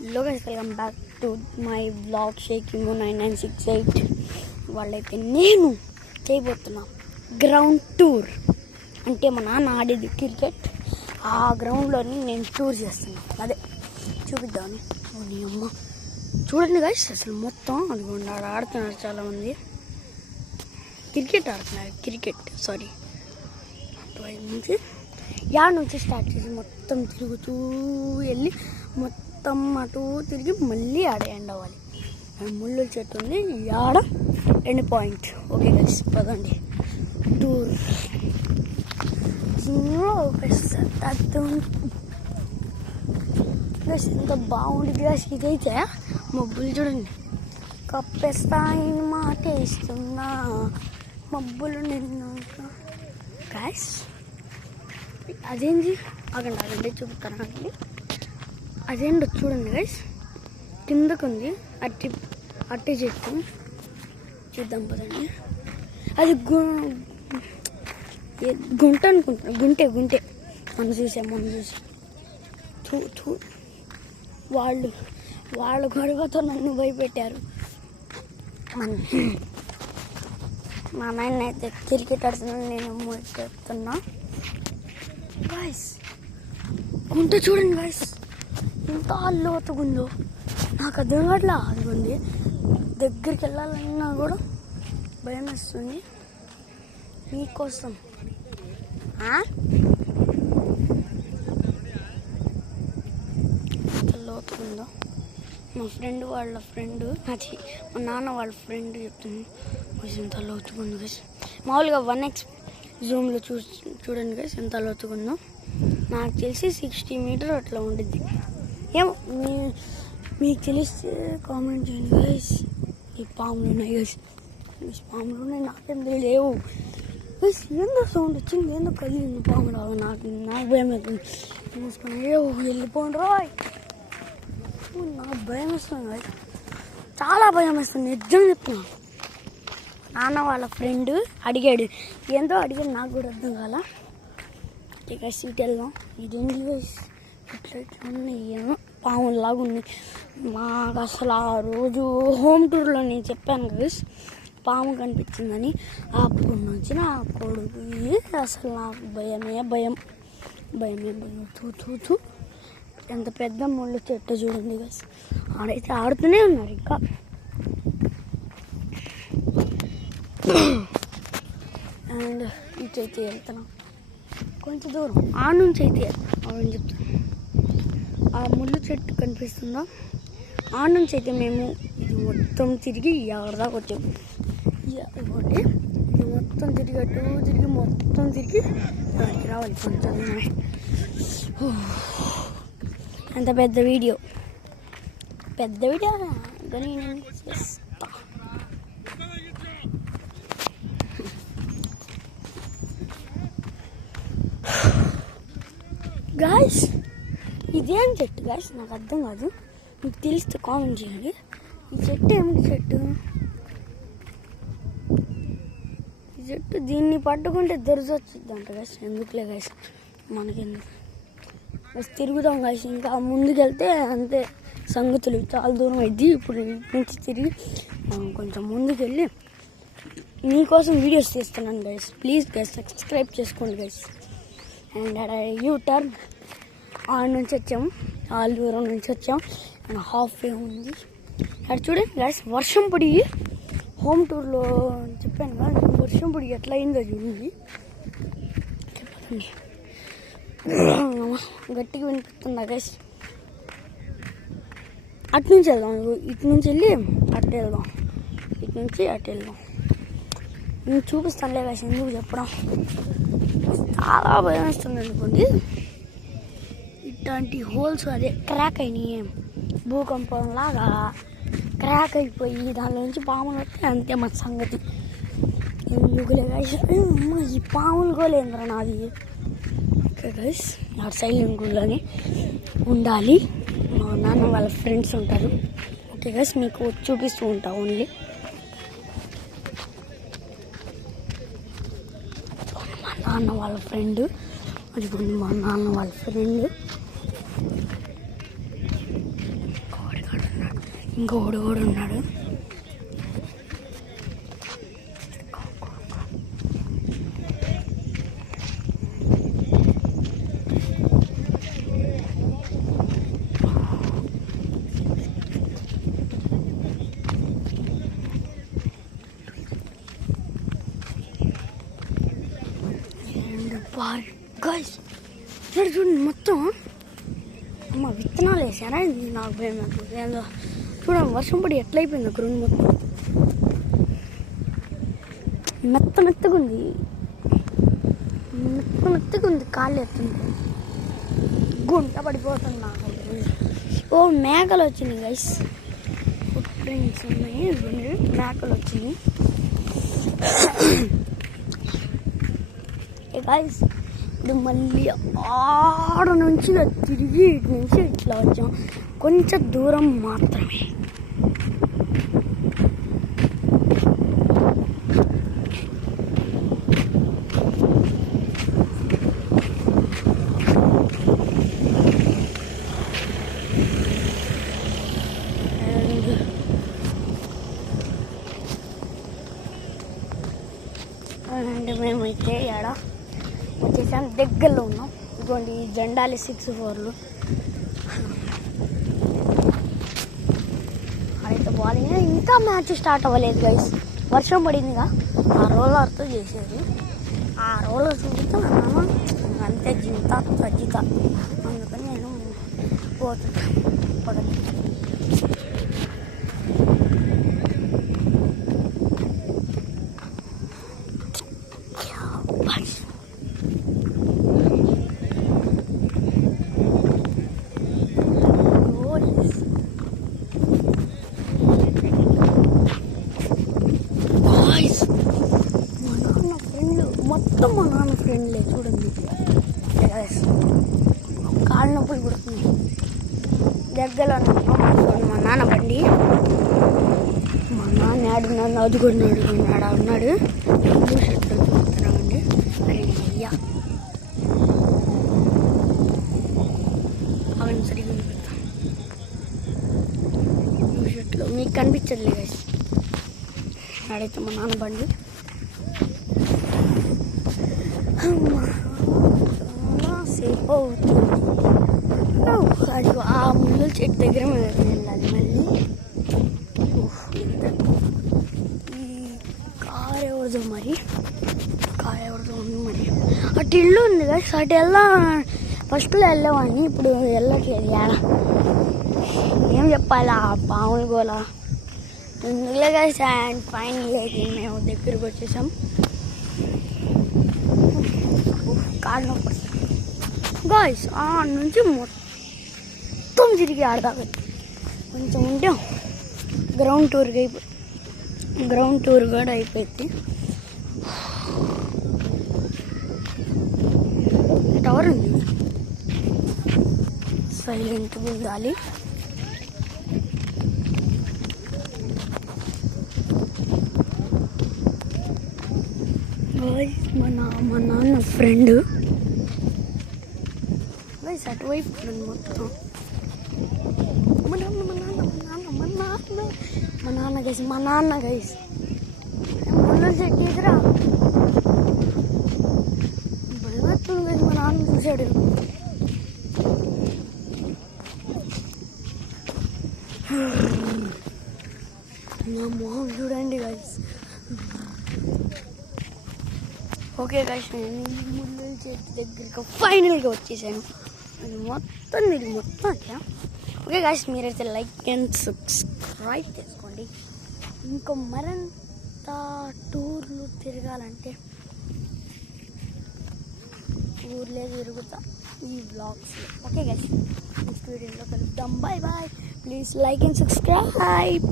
Hello guys, welcome back to my vlog shaking 9968. వాళ్ళైతే నేను చేయబోతున్నా ground tour. అంటే మా నాన్న ఆడేది క్రికెట్, ఆ గ్రౌండ్లోని నేను టూర్ చేస్తున్నాను. అదే చూపిద్దామని. నీ అమ్మ చూడండి గైస్, అసలు మొత్తం అనుకోండి ఆడుతున్నారు చాలామంది. క్రికెట్ ఆడుతున్నారు, సారీ. నుంచి యాడ్ నుంచి స్టార్ట్ చేసి మొత్తం తిరుగుతూ వెళ్ళి మొత్తం అటు తిరిగి మళ్ళీ ఆడ ఎండ్ అవ్వాలి. ముళ్ళు చెట్టు ఉంది, ఆడ ఎండ్ పాయింట్. ఓకే గైస్, పదండి టూర్. ఎంత బాగుంటుంది గైస్. ఇదైతే మబ్బులు చూడండి, కప్పేస్తాయని మాట ఇస్తున్నా, మబ్బులు నిన్ను గైస్. అదేంటి ఆగండి చూపుతాను. అదేంటో చూడండి గైస్, కిందకుంది అట్టి చెట్టు. చూద్దాం పదండి. అది గుంట అనుకుంటున్నా, గుంటే మనం చూసాం. వాళ్ళు గొడవతో నన్ను భయపెట్టారు. మా నాయన అయితే క్రికెట్ ఆడుతున్నాను, నేను చెప్తున్నా. వాయిస్ గుంట చూడండి వాయిస్, ఎంత లోతుగుందో నాకు అర్థం కావట్లా. అదిగోండి, దగ్గరికి వెళ్ళాలన్నా కూడా భయం వేస్తుంది. మీకోసం ఎంత లోతుగుందో. మా ఫ్రెండ్ వాళ్ళ ఫ్రెండ్, అది మా నాన్న వాళ్ళ ఫ్రెండ్ చెప్తుంది ఎంత లోతుగుందో గైస్. మామూలుగా 1x జూమ్లో చూడండి గైస్ ఎంత లోతుగుందో. నాకు తెలిసి 60 మీటర్ అట్లా ఉండిద్ది ఏమో. మీకు తెలిస్తే కామెంట్ చేయండి గైస్. ఈ పాములు ఉన్నాయి గైస్, పాములు ఉన్నాయి, నాకేం లేవు గైస్. ఏందో సౌండ్ వచ్చింది, ఏందో కదిలింది పాము రావు. నాకు భయం అవుతుంది. వెళ్ళిపోండి రాయ్, నాకు భయం వేస్తుంది గైస్, చాలా భయం వేస్తుంది, నిజం చెప్తున్నా. నాన్న వాళ్ళ ఫ్రెండ్ అడిగాడు, ఏందో అడిగాడు, నాకు కూడా అర్థం కాల. ఇక సీట్ వెళ్దాం. ఇది ఉంది గైస్, ఇట్లా ఉన్నాయి, ఏమో పాములాగా ఉన్నాయి. మాకు అసలు ఆ రోజు హోమ్ టూర్లో నేను చెప్పాను గైస్, పాము కనిపించిందని. అప్పుడు నుంచి నా కొడుకు అసలు నాకు భయం. తూ ఎంత పెద్ద ముళ్ళు చెట్టు చూడండి గైస్. ఆడైతే ఆడుతూనే ఉన్నారు ఇంకా. అండ్ ఇటు అయితే వెళ్తున్నాం కొంచెం దూరం. ఆ నుంచి అయితే అవును చెప్తాను, ఆ ముళ్ళు చెట్టు కనిపిస్తుందా, ఆ నుంచి అయితే మేము ఇది మొత్తం తిరిగి ఎవరిదాకా వచ్చాము. ఇవ్వండి, ఇది మొత్తం తిరిగి అటు తిరిగి మొత్తం తిరిగి అక్కడికి రావాలి. కొంచెం అంత పెద్ద వీడియో కానీ నేను చేస్తా. గాయస్ ఇదేం చెట్టు గాయస్, నాకు అర్థం కాదు. మీకు తెలిస్తే కామెంట్ చేయండి. ఈ చెట్టు ఏమిటి చెట్టు? ఈ చెట్టు దీన్ని పట్టుకుంటే దొరికొచ్చుద్దంట గాయస్. ఎందుకులే గాయస్, మనకెందుకు. తిరుగుదాం గాయస్, ఇంకా ముందుకెళ్తే అంతే సంగతులు చాలా దూరం అయింది. ఇప్పుడు నుంచి తిరిగి కొంచెం ముందుకెళ్ళి మీకోసం వీడియోస్ తీస్తున్నాను గైస్. ప్లీజ్ గైస్ సబ్స్క్రైబ్ చేసుకోండి గైస్. అండ్ యూ టర్న్ ఆడ నుంచి వచ్చాము, ఆల్ దూరం నుంచి వచ్చాము. అండ్ హాఫ్ వే ఉంది. అక్కడ చూడండి గైస్, వర్షం పడి హోమ్ టూర్లో చెప్పాను కదా, వర్షం పడి ఎట్లా అయిందో చూడండి. చెప్పండి, గట్టిగా వినిపిస్తుందా గైస్. అటు నుంచి వెళ్దాం, ఇటు నుంచి వెళ్ళి అటు వెళ్దాం, ఇటు నుంచి అటు వెళ్దాం. నేను చూపిస్తానులే గైస్, ఎందుకు చెప్పడం. చాలా భయం వేస్తుంది అనుకోండి. ఇట్లాంటి హోల్స్ అదే క్రాక్ అయినాయి, భూకంపం లాగా క్రాక్ అయిపోయి దానిలో నుంచి పాములు వస్తే అంతే మన సంగతి. ఎందుకులే గైస్, ఈ పాములు గోలేంద్ర నాది. ఓకే గైస్, అటు సైలెంట్ గుళ్ళని ఉండాలి. మా నాన్న వాళ్ళ ఫ్రెండ్స్ ఉంటారు. ఓకే గైస్, మీకు చూపిస్తూ ఉంటా ఓన్లీ. మా నాన్న వాళ్ళ ఫ్రెండ్, అది మా నాన్న వాళ్ళ ఫ్రెండ్ ఇంకొకడు కూడా ఉన్నాడు. గైస్ చూడండి మొత్తం అమ్మ విత్తనాలు వేసారా. నాకు భయం. నాకు ఏందో చూడండి వర్షం పడి ఎట్లయిపోయింది ఒక రెండు మొత్తం మెత్తగా ఉంది. మెత్తగా ఉంది. కాళ్ళు ఎత్తుంది, గుంట పడిపోతుంది నాకు. ఓ మేకలు వచ్చినాయి గైస్. ఫుట్ ప్రింట్స్ ఉన్నాయి. మేకలు వచ్చినాయి గైస్. ఇప్పుడు మళ్ళీ ఆడ నుంచి తిరిగి ఇటు నుంచి ఇట్లా వచ్చాం. కొంచెం దూరం మాత్రమే. అండ్ మేమైతే ఆడ వచ్చేసాం, దగ్గరలో ఉన్నాం. ఇదిగోండి జెండాలి 6-4 అయితే బాలింగ్. ఇంకా మ్యాచ్ స్టార్ట్ అవ్వలేదు గైస్. వర్షం పడిందిగా. ఆ రోలర్తో చేసేది. ఆ రోలర్ చూపితే అంతే జింత తగ్గిత. అందుకని నేను పోతున్నాను పడదు. మొత్తం మా నాన్న ఫ్రెండ్లే. చూడండి కాళ్ళ నొప్పులు పుడుతున్నాయి. దగ్గరలో మా నాన్న బండి. మా నాన్న ఆడున్నాడు, అదుగున్నాడు, ఉన్నాడు. బ్లూ షర్ట్లో చూస్తున్నామండి. అయ్యా అవన్నీ సరిగ్గా బ్లూ షర్ట్లో మీకు కనిపించదులే గైస్. ఆడైతే మా నాన్న బండి. సేపు అవుతుంది. అది ఆ ముళ్ళు చెట్టు దగ్గర వెళ్ళాలి. మళ్ళీ ఈ కార్ ఎవరిదో మరి. ఉంది మరి. అటు ఇల్లు ఉంది కదా, అటు ఫస్ట్లో వెళ్ళేవాడిని. ఇప్పుడు వెళ్ళట్లేదు. ఏడ ఏం చెప్పాలి ఆ పాములు గోలా. ఎందుకులేగా శాండ్ ఫైన్ లేదు. మేము దగ్గరకు వచ్చేసాం. కాళ్ళు నొప్పి గాయస్. ఆ నుంచి మొత్తం తిరిగి ఆడదాకా కొంచెం ఉంటే గ్రౌండ్ టూర్ కూడా అయిపోయింది. టవర్ ఉంది. సైలెంట్గా ఉండాలి. మా నాన్న ఫ్రెండ్ గైస్ అటువైపు మొత్తం మా నాన్న గైస్ ముళ్ళు చెట్టు ఎదురా భయపడుతుంది గైస్. మా నాన్న చూశాడు. నా మొహం చూడండి గైస్. ఓకే గైస్, నేను ముళ్ళు చెట్టు దగ్గరికి ఫైనల్గా వచ్చేసాను. మొత్తం వచ్చా. ఓకే గైస్, మీరైతే లైక్ అండ్ సబ్స్క్రైబ్ చేసుకోండి. ఇంకా మరింత టూర్లు తిరగాలంటే ఊర్లే తిరుగుతా ఈ వ్లాగ్స్లో. ఓకే గైస్, నెక్స్ట్ వీడియోలో కలుద్దాం. Bye bye. Please like and subscribe.